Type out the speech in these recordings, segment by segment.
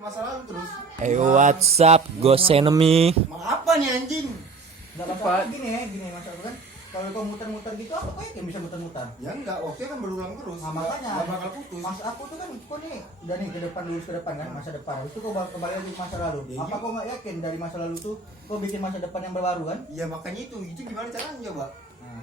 masa lalu terus. Hey, what's up, Ghost Enemy? Emang apa nih anjing? Enggak masalah gini masalah kan. Kalau kau muter-muter gitu apa kok yang bisa muter-muter? Ya enggak, waktu kan berulang terus. Nah, makanya Enggak bakal putus. Mas aku tuh kan kok nih udah nih ke depan lurus ke depan kan masa depan. Habis itu kau kembali lagi ke masa lalu. Ya, Apa kau enggak yakin dari masa lalu tuh kau bikin masa depan yang baru kan? Iya makanya itu gimana caranya coba?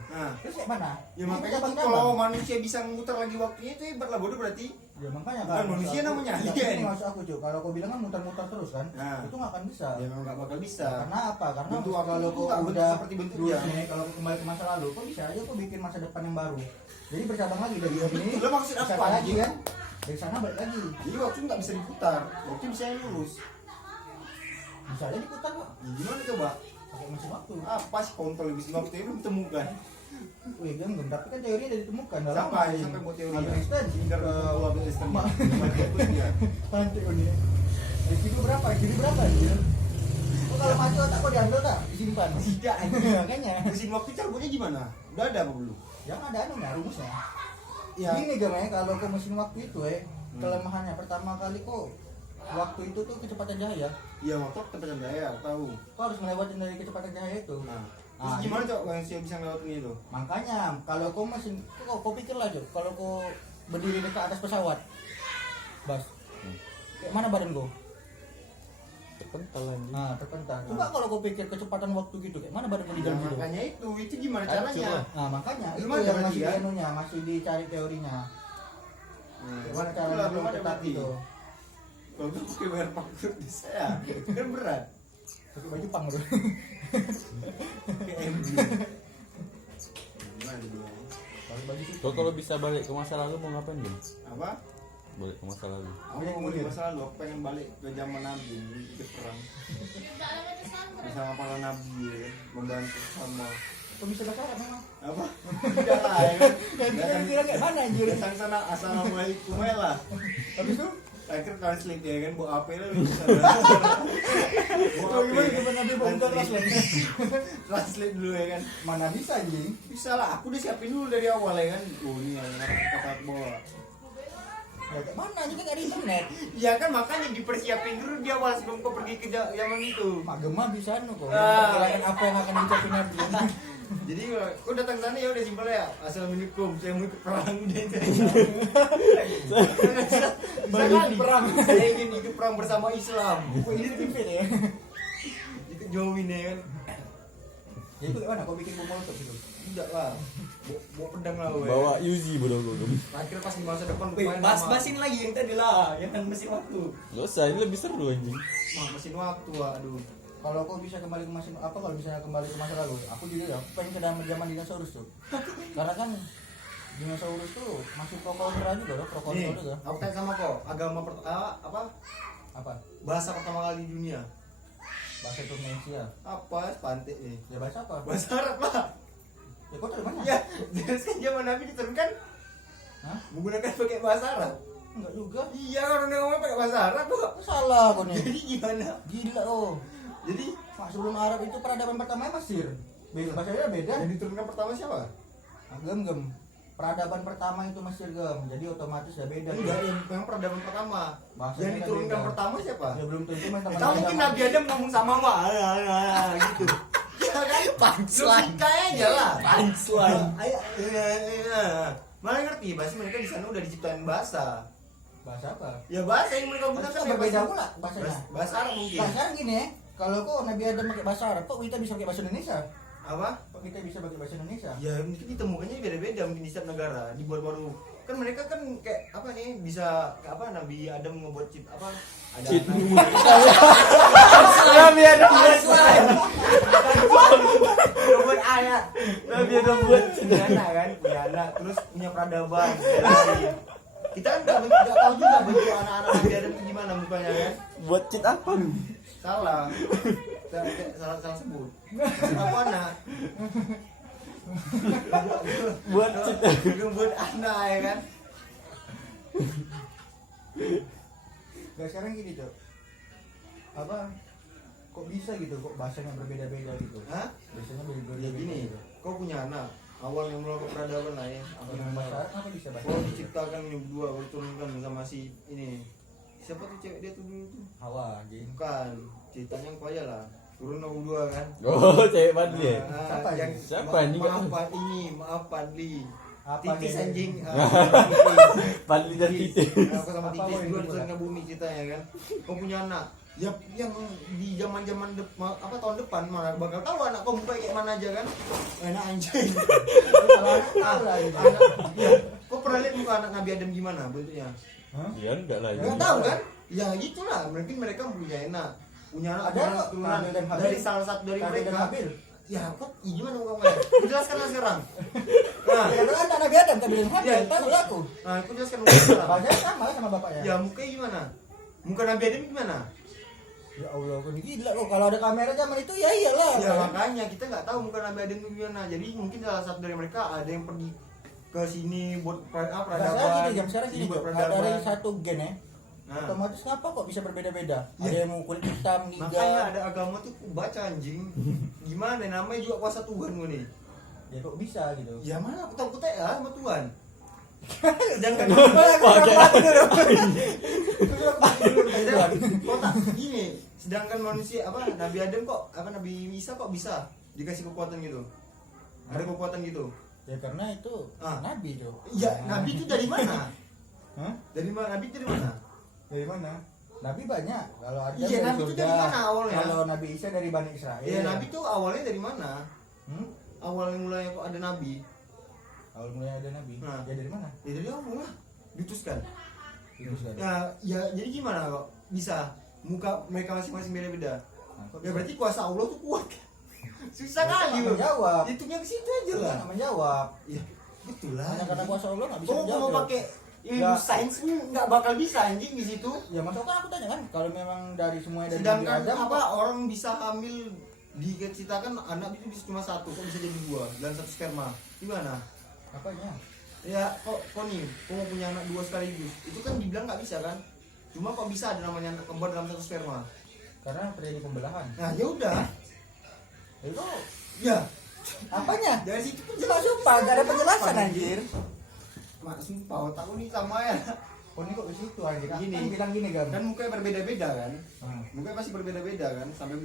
Nah, Terus kayak mana? ya makanya itu kalau manusia bisa memutar lagi waktunya itu hebat lah bodoh berarti. Ya makanya Bukan manusia maksud aku- namanya, ya, alien. ini maksud aku cuy, kalau kau bilang kan muter-muter terus kan, Nah. itu nggak akan bisa. Ya memang enggak bakal bisa. Karena apa? Karena Bentuk waktu kalau itu kau nggak bentuk udah seperti bentuk lurus dia. nih, kalau kau kembali ke masa lalu, kau bisa aja kau bikin masa depan yang baru. Jadi bercabang lagi dari ini. Lo maksud bisa apa, lagi anjing? kan? Dari sana balik lagi. Jadi waktu nggak bisa diputar, waktu bisa yang lurus. Bisa aja diputar kok. Ya, gimana coba? Pakai mesin waktu. Apa sih kontol lebih waktu itu belum ditemukan? Wih, gem, tapi kan teorinya udah ditemukan. Udah Sampai lama, sampai buat teori. Albert Einstein Tinggal ke gua ambil Einstein. Bagus dia. pantai ini. Residu berapa? Jadi berapa? Anjir? Oh, kalau mati otak kau diambil tak? Disimpan. Tidak, Makanya. mesin waktu caranya gimana? Udah ada apa belum? Yang ada anunya rumusnya. Ya. Gini gem ya, kalau ke mesin waktu itu kelemahannya pertama kali kok waktu itu tuh kecepatan cahaya. Iya motor kecepatan cahaya, tahu. Kau harus melewati dari kecepatan cahaya itu. Terus gimana cok manusia bisa ngelewatin itu? Makanya kalau kau mesin, kau pikir lah Cok, kalau kau berdiri dekat atas pesawat, Bas, kayak mana badan kau? Terpental lagi. Nah, terpental. Coba kalau kau pikir kecepatan waktu gitu, kayak mana badan kau di Ya, dalam gitu? makanya itu gimana Hancur caranya? lah. Nah, makanya itu Belum ada yang berarti masih ya? anunya, masih dicari teorinya. Gimana cara Itulah, belum ada tetap berarti. itu? Kalau gue pakai bayar pakur di saya, kan berat. Pakai baju pang bro. Kayak MG. Gimana dulu? Pakai baju itu. Kau kalau bisa balik ke masa lalu mau ngapain, Bim? Apa? Balik ke masa lalu. Aku mau ngomongin masa lalu, aku pengen balik ke zaman Nabi, ikut perang bersama para nabi, ya kan? Membantu sama Kau bisa bahasa Arab memang? apa? Tidak lah, ya kan? Kan kira kayak mana anjir? Datang sana, assalamualaikum ya lah. Habis itu? Akhir translate ya kan, bawa apa lah lu bisa. Oh, gimana gimana Nabi mau minta translate? Translate dulu ya kan. Mana bisa anjing? Bisa lah, aku udah siapin dulu dari awal ya kan. Oh ini yang kata bawa. Ya kayak mana anjing kan ada internet. Ya kan makanya dipersiapin dulu di awal sebelum kau pergi ke zaman itu. Mak Gemma bisa anu kok. Ah. Perkirakan apa yang akan diucapin Nabi. Jadi kau datang sana ya udah simpel ya. Assalamualaikum, saya mau ikut perang udah itu. Balik Sekali. perang. Saya ingin ikut perang bersama Islam. Kok ini pimpin ya? Ikut jauhin ya kan. Ya itu kayak mana? Kau bikin bom molotov gitu? Tidak lah. Bawa pedang lah gue. Bawa Uzi bodoh kau. Akhirnya pas di masa depan Wih, main bas-basin lagi yang tadi lah, yang kan mesin waktu. Gak usah, ini lebih seru anjing. mesin waktu aduh. Kalau kau bisa kembali ke masa apa kalau misalnya kembali ke masa lalu, aku juga ya, aku pengen ke zaman dinosaurus tuh. Karena kan dinosaurus tuh masih pro kontra juga loh, pro kontra Nih, juga. aku tanya sama kau, agama apa? Apa? Bahasa pertama kali di dunia. Bahasa Indonesia. Apa? Pantai nih. Ya bahasa apa? Bahasa Arab lah. Ya kau dari mana? Ya, jelas kan zaman Nabi diturunkan Hah? menggunakan pakai bahasa Arab. Enggak juga. Iya, orang yang ngomong pakai bahasa Arab tuh. Kau salah kau nih. Jadi gimana? Gila oh. Jadi Mak, sebelum Arab itu peradaban pertama Mesir. Bahasanya beda. yang diturunkan pertama siapa? Gem. Peradaban pertama itu Mesir gem. Jadi otomatis ya beda. Enggak, yang peradaban pertama. Bahasanya Yang diturunkan beda. pertama siapa? Ya belum tentu main teman. Tahu mungkin Nabi Adam ngomong sama Allah gitu. Ya kan? Punchline. Logika aja lah. Punchline. Ayo, malah ngerti bahasa mereka di sana udah diciptain bahasa. Bahasa apa? Ya bahasa yang mereka gunakan Kan ya berbeda bahasa. pula bahasanya. Bahasa Arab mungkin. Nah sekarang gini ya, kalau kok Nabi Adam pakai bahasa Arab, kok kita bisa pakai bahasa Indonesia? Apa? Kok kita bisa pakai bahasa Indonesia? Ya mungkin ditemukannya beda-beda mungkin di setiap negara dibuat baru. Kan mereka kan kayak apa nih bisa kayak apa Nabi Adam ngebuat chip apa? Ada Chip. anak. Nabi Adam Ngebuat ayat. Nabi Adam buat Punya anak kan, punya anak terus punya peradaban. Kita kan nggak tahu juga bentuk anak-anak Nabi Adam itu gimana mukanya kan? buat cheat apa? Salah. Salah sebut. Apa anak? Buat cheat. Buat anak ya kan? Nah sekarang gini tuh, apa? Kok bisa gitu? Kok bahasanya berbeda-beda gitu? Hah? Biasanya berbeda-beda. Ya gini, gitu. kau punya anak. Awal yang melakukan peradaban lah ya. Apa Dengan bahasa namanya? Arab apa bisa bahasa Kau Indonesia? diciptakan ini berdua, kau turunkan sama si ini. Siapa tuh cewek dia tuh dulu tuh? anjing. Bukan, ceritanya kau aja lah. Turun nomor 2 kan. Oh, cewek Padli ya? Siapa yang ini? Siapa ini? Maaf Padli. Apa Titis dia? anjing. Padli dan Titis. Aku sama Apa Titis mau dua ini, di bumi ceritanya kan. Kau punya anak. Ya yang di zaman-zaman tahun depan mana bakal tahu anak kau muka kayak mana aja kan. Enak anjing. Kalau anak tahu lah gitu. Ya, kau pernah lihat muka anak Nabi Adam gimana bentuknya? Hah? Ya enggak lah. Enggak tahu kan? Ya gitulah, mungkin mereka punya anak. Punya anak Ada kok, turunan Kabil dan Habil. dari salah satu dari Kabil dan mereka. Habil. Ya, kok gimana muka kalian? Aku jelaskan sekarang. Nah, Ya kan anak Nabi Adam Kabil dan Habil, Ya. tahu lah aku. nah, aku jelaskan muka sekarang. Bahasanya sama sama bapaknya. Ya, mukanya gimana? Muka Nabi Adam gimana? Ya Allah, aku ini gila kok kalau ada kamera zaman itu ya iyalah. Ya kan? makanya kita nggak tahu muka Nabi Adam itu gimana. Jadi mungkin salah satu dari mereka ada yang pergi ke sini buat peradaban. Sekarang gini, jam sekarang gini, buat Jok. Ada dari peradaban. satu gen ya. Nah, Otomatis kenapa kok bisa berbeda-beda? Ya. Ada yang mau kulit hitam, makanya giga. ada agama tuh ku baca anjing. Gimana namanya juga kuasa Tuhan gue nih. Ya kok bisa gitu. Ya mana aku tahu kutek ya sama Tuhan. Jangan kok tak gini. Sedangkan manusia apa Nabi Adam kok apa Nabi Isa kok bisa dikasih kekuatan gitu. Ada kekuatan gitu. Ya karena itu Ah. nabi, Cok. Ya, Nabi itu dari mana? Hah? Dari mana? Nabi itu dari mana? Dari mana? Nabi banyak. Kalau ada Iya, Nabi itu dari mana awalnya? Kalau Nabi Isa dari Bani Israel. Iya, Nabi itu awalnya dari mana? Hmm? Awal mulanya kok ada Nabi? Awal mulai ada Nabi. Nah. Ya dari mana? Ya dari Allah lah, diutuskan. Terus kan. Ya jadi gimana kok bisa muka mereka masing-masing beda-beda? Nah, kok Ya bisa? berarti kuasa Allah tuh kuat. Susah Ya, kali nggak menjawab. Hitungnya ke situ aja Dia lah. nggak menjawab. Ya, betul lah. Hanya karena kuasa Allah nggak bisa Kok menjawab. mau Cok. pakai ilmu Ya. sains nggak bakal bisa anjing di situ. Ya masuk kan aku tanya kan kalau memang dari semuanya dari Sedangkan Nabi Adam apa orang bisa hamil diciptakan anak itu bisa cuma satu, kok bisa jadi dua dan satu sperma? Gimana? apanya? Ya kok nih, kok mau punya anak dua sekaligus? Itu kan dibilang nggak bisa kan? Cuma kok bisa ada namanya anak kembar dalam satu sperma? Karena terjadi pembelahan. Nah ya udah, Itu ya apanya? dari situ pun Cuma sumpah gak ada penjelasan anjir. Mak sumpah otakku nih sama ya. Oh ini kok di situ anjir. Gini. Kan bilang gini Gam. Kan mukanya berbeda-beda kan? Ah. Mukanya pasti berbeda-beda kan? Sampai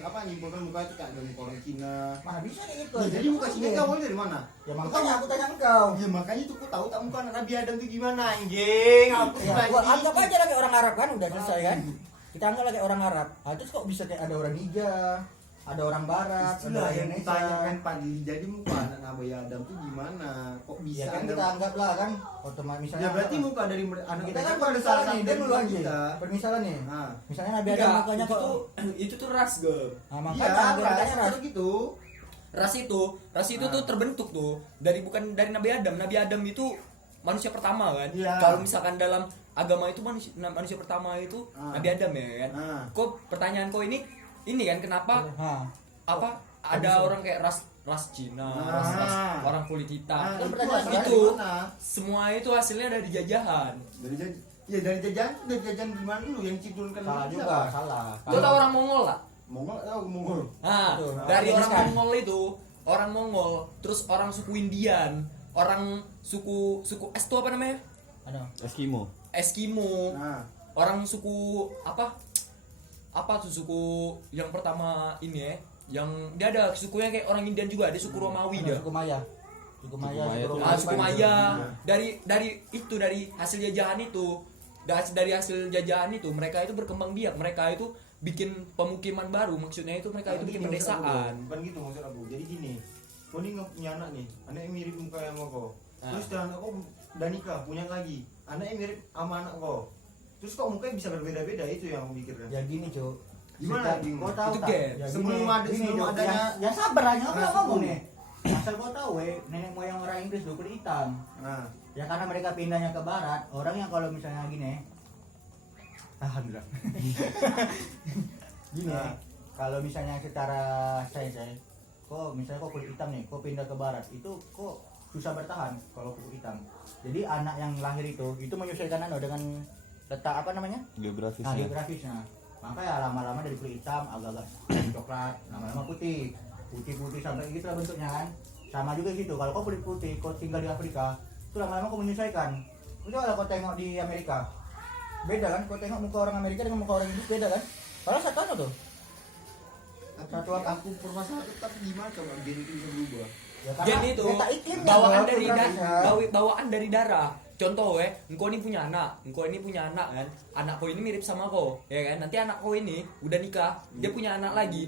apa nyimpulkan muka itu kayak ada muka orang Cina. Mana bisa nih itu? Ya, jadi muka Cina itu awalnya dari mana? Ya makanya aku tanya engkau. Ya makanya itu aku tahu tak muka anak Nabi Adam itu gimana anjing. Aku Ya, tanya gua gitu. anggap aja lagi orang Arab kan udah selesai kan. Kita anggap lagi orang Arab. Ah, terus kok bisa kayak ada orang Niger, ada orang Barat, ada Itulah orang yang Indonesia. ditanyakan Padli. Jadi muka anak Nabi Adam itu gimana? Kok bisa? Ya kan ada- kita anggap lah kan otomatis misalnya. Ya berarti muka dari anak kita mereka kan tuh ada salah permisalan satu nih, dia dari dulu muka anjing. kita. Permisalan nih. Nah, Misalnya Nabi Adam Enggak, mukanya itu kok. tuh ras Gem. Nah, iya, makanya makanya ras ras. gitu. Ras itu tuh terbentuk tuh dari bukan dari Nabi Adam. Nabi Adam itu manusia pertama kan. Iya. Kalau misalkan dalam agama itu manusia pertama itu Ah. Nabi Adam ya kan. Nah. Kok pertanyaan kau ini kan kenapa Nah, apa ada orang kayak ras Cina, Ah. ras orang kulit hitam. Nah, kan itu pertanyaan asalnya itu. dari mana? Semua itu hasilnya dari jajahan. Dari jajan di mana dulu yang diturunkan salah dulu juga, siapa? salah. Kau tahu orang Mongol lah? Mongol tahu Mongol. Nah, Betul. dari Nah, orang kan. Mongol itu, orang Mongol, terus orang suku Indian, orang suku es itu apa namanya? Ada. Eskimo. Eskimo, Nah, orang suku apa? Apa tuh suku yang pertama ini ya? Yang dia ada sukunya kayak orang Indian juga, ada suku Romawi dia. Suku Maya. Suku Maya. Maya tuh. Suku Maya. Dari hasil jajahan itu, dari hasil jajahan itu mereka itu berkembang biak, mereka itu bikin pemukiman baru, maksudnya itu mereka itu bikin pedesaan. Bukan gitu maksud aku. Jadi gini, kau ini nggak punya anak nih, anak yang mirip muka yang kau. Nah. Terus dan aku udah nikah, punya lagi, anak yang mirip sama anak kau. Terus kok mukanya bisa berbeda-beda, itu yang aku pikirkan. Ya gini, Cuk. Gimana, Kita- Ding? Kau tahu Itu tak? gen. Ya, Sebelum gini, ada- gini, sebelum Cuk. adanya- Ya sabar aja, aku Nah, udah ngomong suku. nih. Asal kau tahu nenek moyang orang Inggris dulu kulit hitam. Nah, Ya karena mereka pindahnya ke barat, orang yang kalau misalnya gini, alhamdulillah. Gini, Nah. kalau misalnya secara sains kok misalnya kok kulit hitam nih, kok pindah ke barat, itu kok susah bertahan kalau kulit hitam. Jadi anak yang lahir itu menyesuaikan dengan letak apa namanya? Nah, Geografisnya. geografisnya. Makanya lama-lama dari kulit hitam agak-agak coklat, lama-lama putih sampai gitu lah bentuknya kan. Sama juga gitu, kalau kau kulit putih, kau tinggal di Afrika, itu lama-lama kau menyesuaikan. Itu kalau kau tengok di Amerika, beda kan, kau tengok muka orang Amerika dengan muka orang Inggris beda kan, padahal satu anu tuh. Satu aku permasalahan tetap gimana coba gen itu bisa berubah. Ya, Gen itu beta iklimnya, bawaan Bro, dari Indonesia. bawaan dari darah. Contoh engkau ini punya anak kan, anak kau ini mirip sama kau, ya kan? Nanti anak kau ini udah nikah, dia punya anak lagi,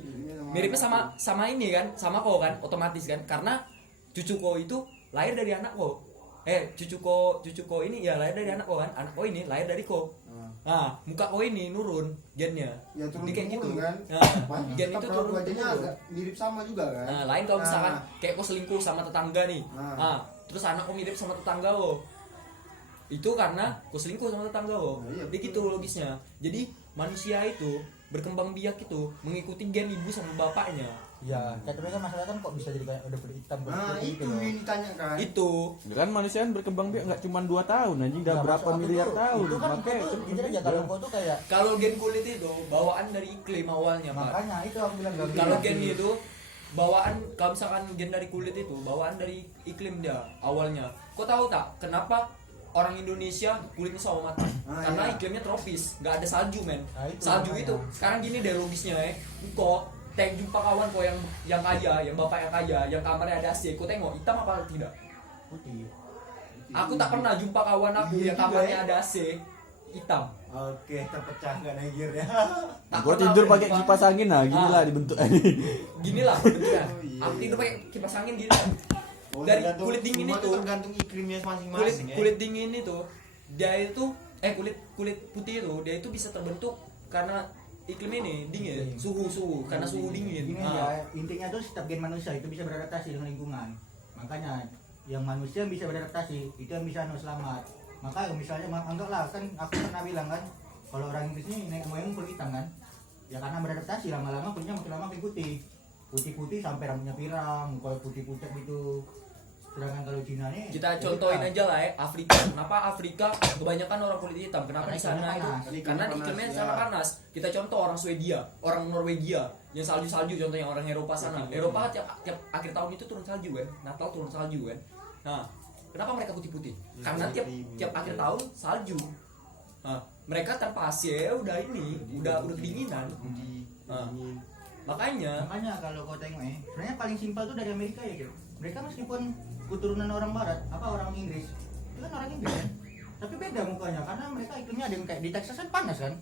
miripnya sama ini kan, sama kau kan, otomatis kan, karena cucu kau itu lahir dari anak kau, cucu kau ini ya lahir dari anak kau kan, anak kau ini lahir dari kau. Nah, muka kau ini nurun gennya, Ya turun jadi kayak gitu kan. Nah, gen itu Tetap turun wajahnya turun. agak mirip sama juga kan. Nah, lain kalau misalkan kayak kau selingkuh sama tetangga nih. Nah. Terus anak kau mirip sama tetangga lo. Itu karena kau selingkuh sama tetangga lo. Nah, iya, Jadi gitu logisnya. Jadi manusia itu berkembang biak itu mengikuti gen ibu sama bapaknya. Ya, kata mereka masalah kan kok bisa jadi kayak udah kulit hitam kulit Nah, putih itu gitu loh. yang ditanyakan. Itu Kan manusia kan berkembang biak nggak cuma 2 tahun anjing, udah Nah, berapa maksud aku miliar tuh, tahun. itu kan Makanya itu jujur aja kalau kau tuh kayak kalau gen kulit itu bawaan dari iklim awalnya, Pak. makanya itu aku bilang gak Kalau gen itu bawaan, kalau misalkan gen dari kulit itu bawaan dari iklim dia awalnya. Kau tahu tak kenapa orang Indonesia kulitnya sawo matang? Karena iya. iklimnya tropis, nggak ada salju men. Nah, itu Salju makanya. itu sekarang gini deh logisnya kok jumpa kawan kau yang kaya, yang bapak yang kaya, yang kamarnya ada AC, kau tengok hitam apa tidak? putih. Aku tak pernah jumpa kawan aku Iya yang juga, kamarnya ya. ada AC hitam. Oke, terpecah nggak negirnya. Tak gua pernah tidur aku pakai jumpa. kipas angin lah, gini lah dibentuk ini. Gini lah bentuknya. Oh, iya, Aku iya. tidur pakai kipas angin gini. Dari kulit dingin semua itu, tergantung iklimnya kulit masing-masing ya. kulit dingin itu dia itu kulit putih itu dia itu bisa terbentuk karena iklim ini dingin, suhu karena suhu dingin. Ini ya intinya tuh setiap gen manusia itu bisa beradaptasi dengan lingkungan. Makanya yang manusia yang bisa beradaptasi itu yang bisa selamat. Maka misalnya anggaplah kan aku pernah bilang kan kalau orang Inggris ini nenek moyang kulit hitam kan. Ya karena beradaptasi lama-lama kulitnya makin lama makin putih sampai rambutnya pirang, kalau putih gitu. Sedangkan kalau Cina nih Kita kulit contohin hitam. aja lah Afrika. Kenapa Afrika kebanyakan orang kulit hitam? Kenapa Karena di sana iklimnya itu? panas. Karena Panas, iklimnya ya. sangat panas. Kita contoh orang Swedia, orang Norwegia, yang salju contohnya orang Eropa sana. Eropa tiap akhir tahun itu turun salju kan, Natal turun salju kan. Nah, kenapa mereka putih-putih? Karena tiap akhir tahun salju. Nah, mereka tanpa AC ya udah kedinginan. Nah, makanya Makanya kalau kau tengok sebenarnya paling simpel tuh dari Amerika ya gitu. Mereka meskipun keturunan orang barat, orang Inggris, itu kan orang Inggris kan. Tapi beda mukanya karena mereka iklimnya ada yang kayak di Texas kan panas kan.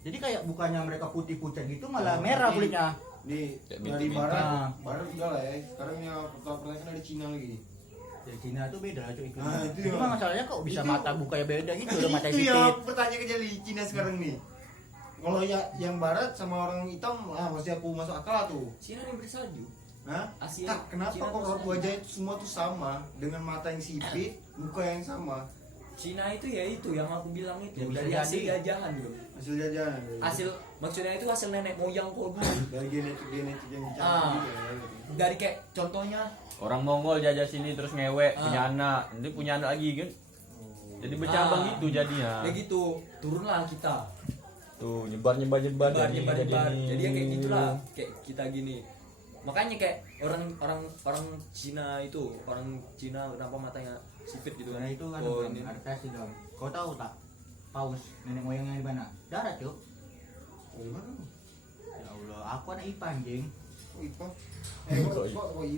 Jadi kayak bukannya mereka putih pucat gitu malah merah kulitnya. Di Kayak dari bintik-bintik. barat udah lah ya. Sekarang yang pertama kan ada Cina lagi. Ya Cina tuh beda cuy iklimnya. Nah, itu Cuma ya. masalahnya kok bisa Itu- mata bukanya beda gitu loh mata Itu ya sipit. pertanyaan jadi Cina sekarang nih. Kalau ya yang barat sama orang hitam, pasti aku masuk akal tuh. Cina yang bersalju. Hah? Asia. Tak, kenapa Cina kok tuh wajah itu semua tuh sama dengan mata yang sipit, muka yang sama, Cina itu ya itu yang aku bilang itu Ya, bisa dari hasil jadi. jajahan bro. hasil jajanan. Hasil maksudnya itu hasil nenek moyang kau dulu. Dari genetik yang dicampur Ah. gitu ya. Dari kayak contohnya Orang Mongol jajah sini terus ngewek, Ah. punya anak, nanti punya anak lagi kan. Jadi bercabang Ah. gitu jadinya. ya gitu turunlah kita Tuh, nyebar nyebar jadi jadi ya kayak gitulah kayak kita gini. Makanya kayak orang Cina itu orang Cina kenapa matanya sipit gitu Karena itu kan Oh, Bang, ini. adaptasi dong. Kau tahu tak? Paus nenek moyangnya di mana? Darat yuk. Oh, gimana? Ya Allah, aku anak IPA anjing. Kok Ipa?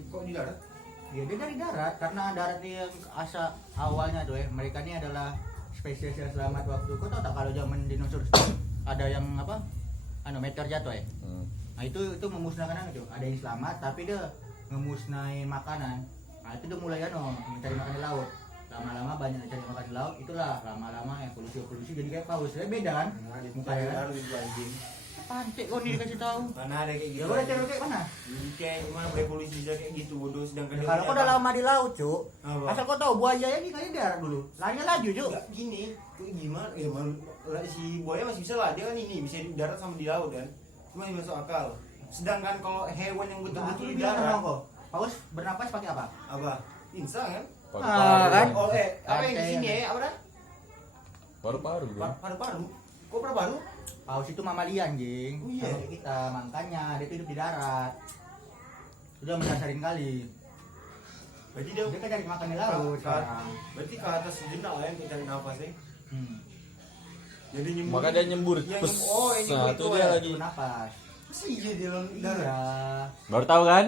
Kok di darat? Ya dia dari darat karena darat ini yang awalnya tuh mereka ini adalah spesies yang selamat waktu. Kau tahu tak kalau zaman dinosaurus tuh ada yang apa? Meteor jatuh ya. Nah itu memusnahkan tuh. Ada yang selamat tapi dia memusnahin makanan. Nah itu dia mulai mencari makan di laut. Lama-lama banyak yang cari makan di laut. Itulah lama-lama evolusi jadi kayak paus. Dia beda kan? Nah, di Mukanya kan? harus itu anjing. Apaan sih kau nih dikasih tahu? Mana ada kayak gitu? Ya boleh cari kayak mana? Ini kayak gimana berevolusi bisa kayak gitu bodoh sedangkan Ya, dia kalau kau udah lama di laut, Cuk. Apa? Asal kau tahu buaya ini kali darat dulu. Larinya laju, Cuk. Enggak gini, kok gimana? Ya si buaya masih bisa lah, dia kan ini bisa di darat sama di laut kan. Cuma masih masuk akal. Sedangkan kalau hewan yang betul-betul di darat, kok. Paus bernapas pakai apa? apa? Insang kan? Kan? Oh apa yang di Rantai sini yang- ya? Apa dah? Paru-paru bro. Paru-paru. Kok paru-paru? Paus itu mamalia anjing. Oh, iya. Sama kayak kita, makanya dia tuh hidup di darat. Sudah mendasarin kali. Berarti dia Dia kan cari makan di laut sekarang. berarti ke atas sejenak lah yang untuk cari nafas ya. Hmm. Jadi nyembur. Maka dia nyembur. Yang Pes. nyembur. Oh, yang Nah, nyembur itu itu dia ya. lagi. Itu napas. Masih iya di dalam udara. Iya. Baru tahu kan?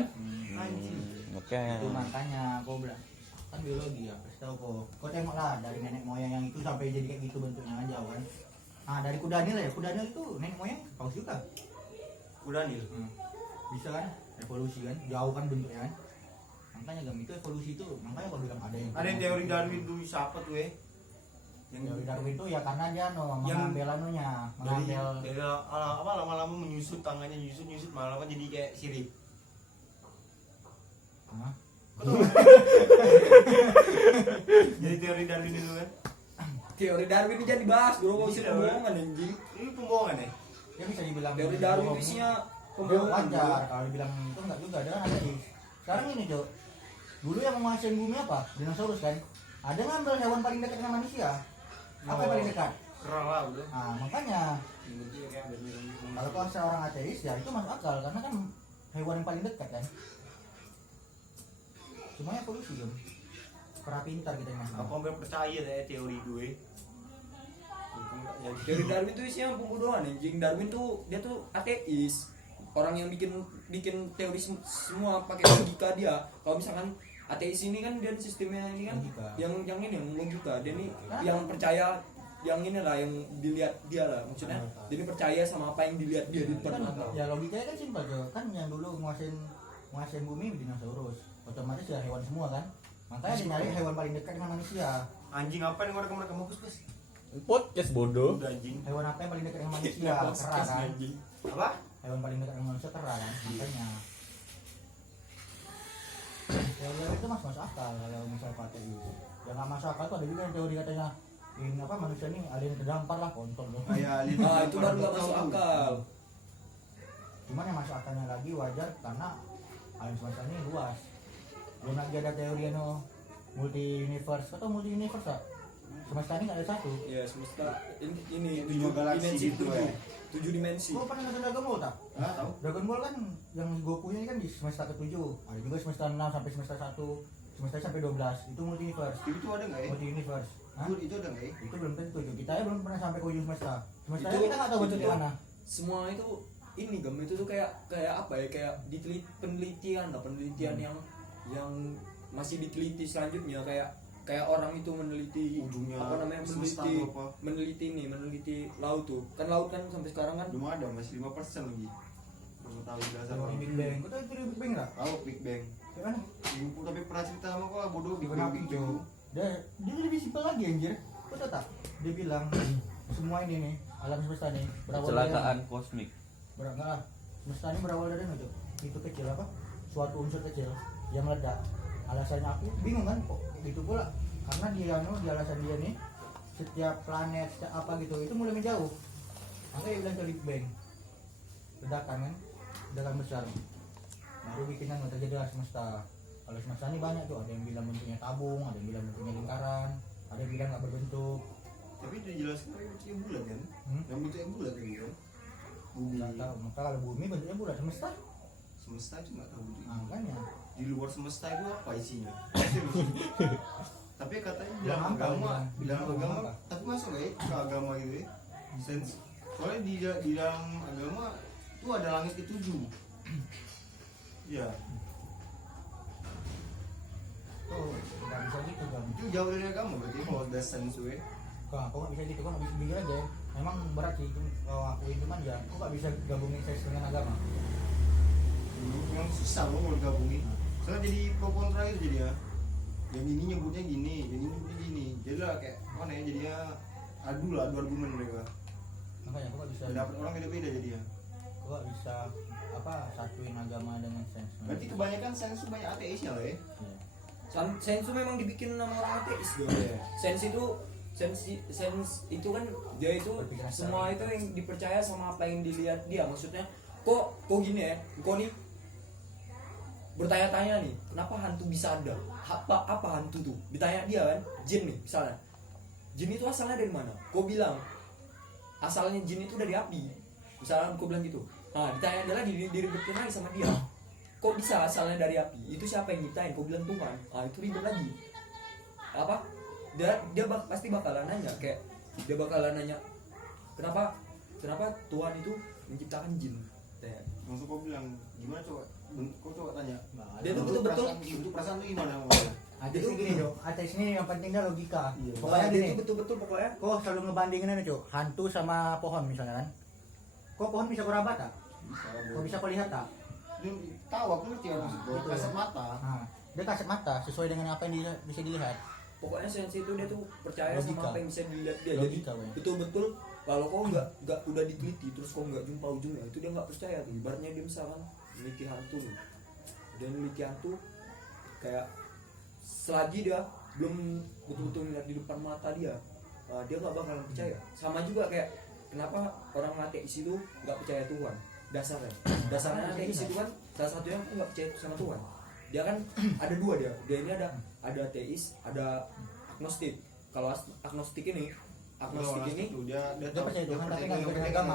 Anjing. Oke. Itu makanya kau bilang kan biologi ya, kasih tahu kau tengok lah dari nenek moyang yang itu sampai jadi kayak gitu bentuknya kan jauh kan. Nah dari kudanil ya, kudanil itu nenek moyang paus juga. Kudanil. Bisa kan evolusi kan, jauh kan bentuknya kan. Makanya gam itu evolusi itu, makanya kau bilang ada yang Ada yang teori Darwin dulu siapa tuh yang teori Darwin itu ya karena dia Yang- mengambil anunya, dari mengambil apa lama-lama menyusut tangannya nyusut malah kan jadi kayak sirip. Hah? Jadi teori Darwin itu kan. Teori Darwin ini jadi bahas bro, kau Iya, sih Bro. pembohongan anjing. Ini pembohongan ya? ya bisa dibilang Teori Darwin bohong. itu isinya Ya, pembohongan. wajar kalau dibilang itu enggak juga, ada kan ada di sekarang ini Jo, dulu yang menguasai bumi apa dinosaurus kan, ada ngambil hewan paling dekat dengan manusia, apa yang paling dekat. Kerang lah udah. Nah makanya kalau kau seorang ateis ya itu masuk akal karena kan hewan yang paling dekat kan, semuanya evolusi Jom, pernah pintar kita mas. Aku hampir percaya deh teori gue. Teori Darwin itu isinya pembodohan anjing. Darwin tuh dia tuh ateis. Orang yang bikin teori semua pakai logika dia. Kalau misalkan ateis ini kan dia sistemnya ini kan Logika. yang ini yang logika. Dia ini yang percaya yang inilah yang dilihat dia lah maksudnya. Dia ini percaya sama apa yang dilihat dia di depan Kan, mata. ya logikanya kan simpel Jo, kan yang dulu nguasain bumi dinosaurus, otomatis ya hewan semua kan, makanya dia nyari hewan paling dekat dengan manusia. Anjing apa yang rekam bagus Gus? Podcast bodoh. Udah anjing. Hewan apa yang paling dekat dengan manusia? Kera kan, Apa? hewan paling dekat dengan manusia kera kan, makanya teori itu masuk akal kalau misal pakai itu. Yang nggak masuk akal tuh ada juga yang teori katanya ini apa manusia ini alien terdampar lah, kontol dong. Kayak Ah itu baru nggak masuk akal. Cuman yang masuk akalnya lagi wajar karena alam semesta ini luas. Belum lagi ada teori multi universe atau multi universe tak? Semesta ini nggak ada satu. Ya semesta ini Lima galaksi dimensi gitu, tujuh. 7 dimensi. Kau pernah nonton Dragon Ball tak? Nggak tahu. Dragon Ball kan yang Goku ini kan di semesta ke-7. Ada juga semesta 6 sampai semesta 1, semesta sampai 12. Itu multi universe. Itu ada nggak ya? Multi universe. Hah? Itu ada nggak ya? Itu belum tentu. Jo. Kita ya belum pernah sampai ke ujung semesta. Semesta Itu- kita nggak tahu itu bentuknya tuh- mana. Semua itu ini gam itu tuh kayak apa ya, kayak penelitian lah, penelitian yang masih diteliti selanjutnya, kayak orang itu meneliti Ujungnya apa namanya, semesta meneliti atau apa? meneliti laut tuh kan, laut kan sampai sekarang kan Belum ada, masih 5% lagi. Belum tahu dasar. Teori Big Bang. Kau tahu teori Big Bang nggak? Tahu Big Bang. Gimana? Ibu tapi pernah cerita sama kau bodoh Big Gimana Bang. Big Jo? Bang. Dia lebih simpel lagi anjir. Kau tahu tak? Dia bilang semua ini nih alam semesta nih berawal Kecelakaan kosmik. enggak, semesta ini berawal dari itu. Itu kecil apa? Suatu unsur kecil yang meledak. Alasannya aku bingung kan kok gitu pula. Karena dia di alasan dia nih setiap planet setiap apa gitu itu mulai menjauh. Makanya dia bilang ke Big Bang. Ledakan kan? Ledakan besar. Baru bikinan terjadilah semesta. Kalau semesta ini banyak tuh, ada yang bilang bentuknya tabung, ada yang bilang bentuknya lingkaran, ada yang bilang nggak berbentuk. Tapi dia jelaskan kayak bentuknya bulat kan? Hmm? Yang bentuknya bulat kan gitu. Bumi. Nggak tahu. Maka kalau bumi bentuknya bulat, semesta. Semesta itu nggak tahu bentuknya. Nah, makanya. Di luar semesta itu apa isinya? Tapi katanya Bilang bilang apa, agama, bilang agama. apa? Tapi masuk nggak ya ke agama gitu ya? Sense. Soalnya di dalam agama itu ada langit ketujuh. Ya, Oh, nggak bisa gitu kan. itu jauh dari agama berarti kalau ada sense ya. Kok nggak bisa gitu, kok nggak bisa bikin aja. Memang berat sih, kalau akuin cuman ya, kok nggak bisa gabungin sains dengan agama. Yang susah loh mau digabungin. Soalnya jadi pro kontra gitu jadi ya. Yang ini nyebutnya gini, yang ini nyebutnya gini. Jadi lah kayak mana ya jadinya adu argumen mereka. Makanya kok nggak bisa. Pendapat orang beda-beda jadi ya. Kok nggak bisa apa satuin agama dengan sains? Berarti kebanyakan sains itu banyak ateisnya lah ya. Iya. sains itu memang dibikin sama orang ateis loh. Iya. Sains itu kan dia itu Berpikiran semua secara itu yang dipercaya sama apa yang dilihat dia, maksudnya kok gini ya, kok nih bertanya-tanya nih kenapa hantu bisa ada, apa hantu tuh, ditanya dia kan, jin nih misalnya, jin itu asalnya dari mana, kau bilang asalnya jin itu dari api misalnya, kau bilang gitu, nah ditanya dia lagi, diribetin lagi sama dia, kok bisa asalnya dari api, itu siapa yang nyiptain, kau bilang Tuhan, nah itu ribet lagi, apa dia pasti bakalan nanya, kayak dia bakalan nanya kenapa Tuhan itu menciptakan jin? Tanya. Maksud kau bilang gimana coba? Kau coba tanya. Dia tuh betul-betul bentuk perasaan tuh gimana maksudnya? Ateis ini gini Cok, ateis ini yang penting dah logika. Iya. Pokoknya dia gini, tuh betul-betul pokoknya kok selalu ngebandingin aja Cok, hantu sama pohon misalnya kan. Kok pohon bisa kau rabat tak? Kok bisa kau lihat tak? Dia tahu aku ngerti kan maksud kau. Gitu. Kasat mata. Nah, dia kasat mata sesuai dengan apa yang bisa dilihat. pokoknya sains itu dia tuh percaya Logika. sama apa yang bisa dilihat dia. Jadi Logika, Bang. betul-betul kalau kau nggak udah diteliti terus kau nggak jumpa ujungnya itu dia nggak percaya tuh. Ibaratnya dia misalkan meneliti hantu nih, dia meneliti hantu kayak selagi dia belum betul-betul melihat di depan mata dia, dia nggak bakalan percaya. Sama juga kayak kenapa orang ateis itu nggak percaya Tuhan. Dasarnya ateis itu kan salah satunya aku nggak percaya sama Tuhan. Dia kan ada dua dia ini ada ateis, ada agnostik. Kalau agnostik ini Tuh, dia Dia percaya Tuhan, tapi nggak ngikutin agama.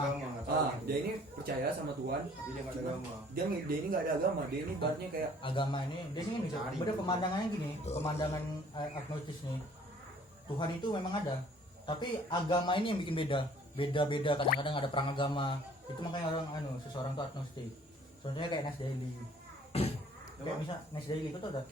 dia ini percaya sama Tuhan, Tapi dia nggak ada cuman agama. dia ini nggak ada agama. Dia ini ibaratnya kayak Agama ini dia sini bisa Cari. beda pemandangannya gini, pemandangan agnostis nih. Tuhan itu memang ada, tapi agama ini yang bikin beda kadang-kadang ada perang agama. Itu makanya orang seseorang tuh agnostik. Contohnya kayak Nas Daily. Kayak misal Nas Daily itu tuh ada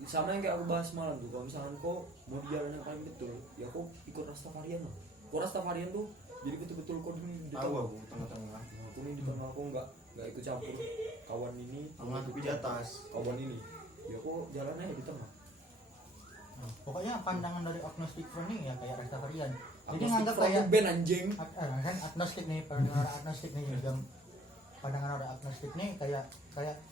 sama yang kayak aku bahas malam tuh. Kalau misalkan kau mau di jalan yang paling betul, ya kau ikut Rastafarian lah. Kau Rastafarian tuh jadi betul-betul kau di Tahu tengah. aku tengah-tengah. Aku nih di tengah, aku nggak ikut campur kawan ini, Tengah tapi di atas. kawan ini. Ya kau jalan aja di tengah. Nah, pokoknya pandangan dari agnostik front ini ya kayak Rastafarian. Jadi Agnostik nganggap front kayak tuh band anjing. kan agnostik nih, pandangan orang agnostik nih juga. Pandangan orang agnostik nih kayak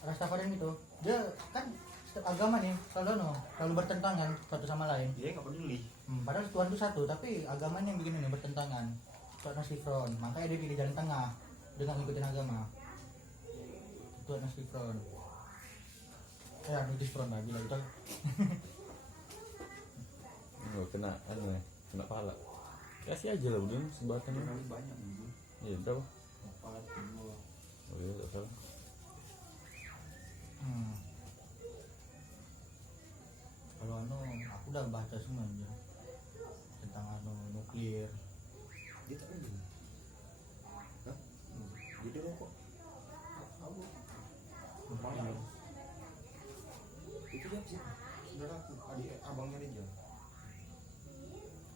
Rastafarian gitu. Dia kan setiap agama nih selalu bertentangan satu sama lain. Dia nggak peduli. Padahal Tuhan itu satu, tapi agamanya yang bikin ini bertentangan. Itu agnostik front. Makanya dia pilih jalan tengah dengan ngikutin agama. Itu agnostik front. Agnostik front lah gila gitu. Oh, kena kena pala. Kasih aja lah udah sebatang. Kali banyak gitu. Iya, berapa? 4, 2. Oh iya, tak salah. Kalau aku udah baca semua aja tentang nuklir. Dia tak minum. Hah? Dia rokok. Mana? Itu siapa sih? Saudara aku, adik abangnya dia.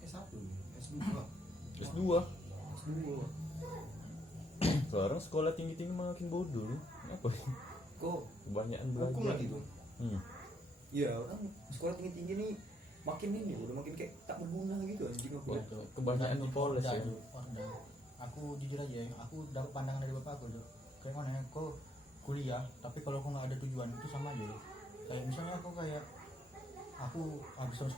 S1, S2. S2. S2. Sekarang sekolah tinggi-tinggi makin bodoh nih. Apa? Kok Kebanyakan belajar. Hukum lagi tuh. iya kan sekolah tinggi-tinggi nih makin ini udah makin kayak tak berguna gitu anjing aku. Ya, kebanyakan di Polres ya. Aku jujur aja ya, aku dapat pandangan dari bapak aku tuh. Kayak mana ya, kok kuliah tapi kalau aku nggak ada tujuan itu sama aja. Kayak misalnya aku habis sekolah